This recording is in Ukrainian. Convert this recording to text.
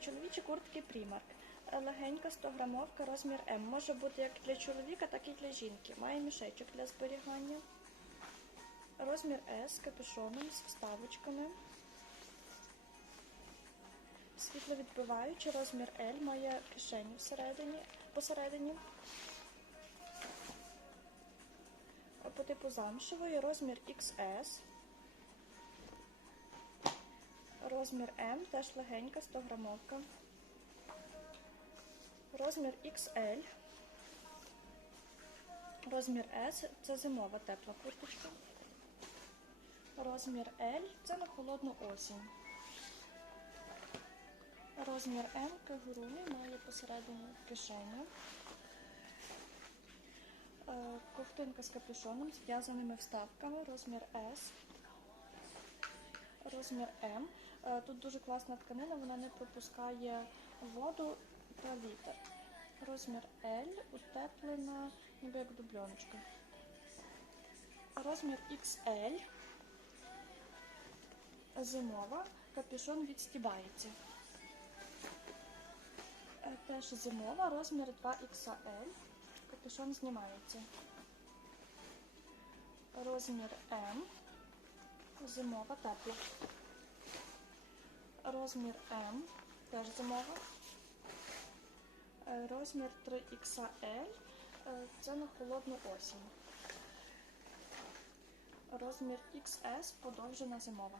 чоловічі куртки Primark. Легенька 100 грамовка, розмір М. Може бути як для чоловіка, так і для жінки. Має мішечок для зберігання. Розмір С капюшоном, з вставочками. Світловідбиваючий розмір L має кишеню всередині, посередині. По типу замшевої розмір XS. Розмір М теж легенька 100 грамовка. Розмір XL. Розмір S це зимова тепла курточка. Розмір L це на холодну осінь. Розмір М кагуруми має посередині кишеню. Е, Ковтинка з капюшоном з в'язаними вставками. Розмір S. Розмір М. Е, Тут дуже класна тканина, вона не пропускає воду та вітер. Розмір L утеплена, ніби як дубльоночка. Розмір XL. Зимова. Капюшон відстібається. Е, Теж зимова, розмір 2XL. Капюшон знімається. Розмір М. Зимова тепла. Розмір М. Теж зимова. Е, Розмір 3XL. Е, Це на холодну осінь. Розмір XS подовжена зимова.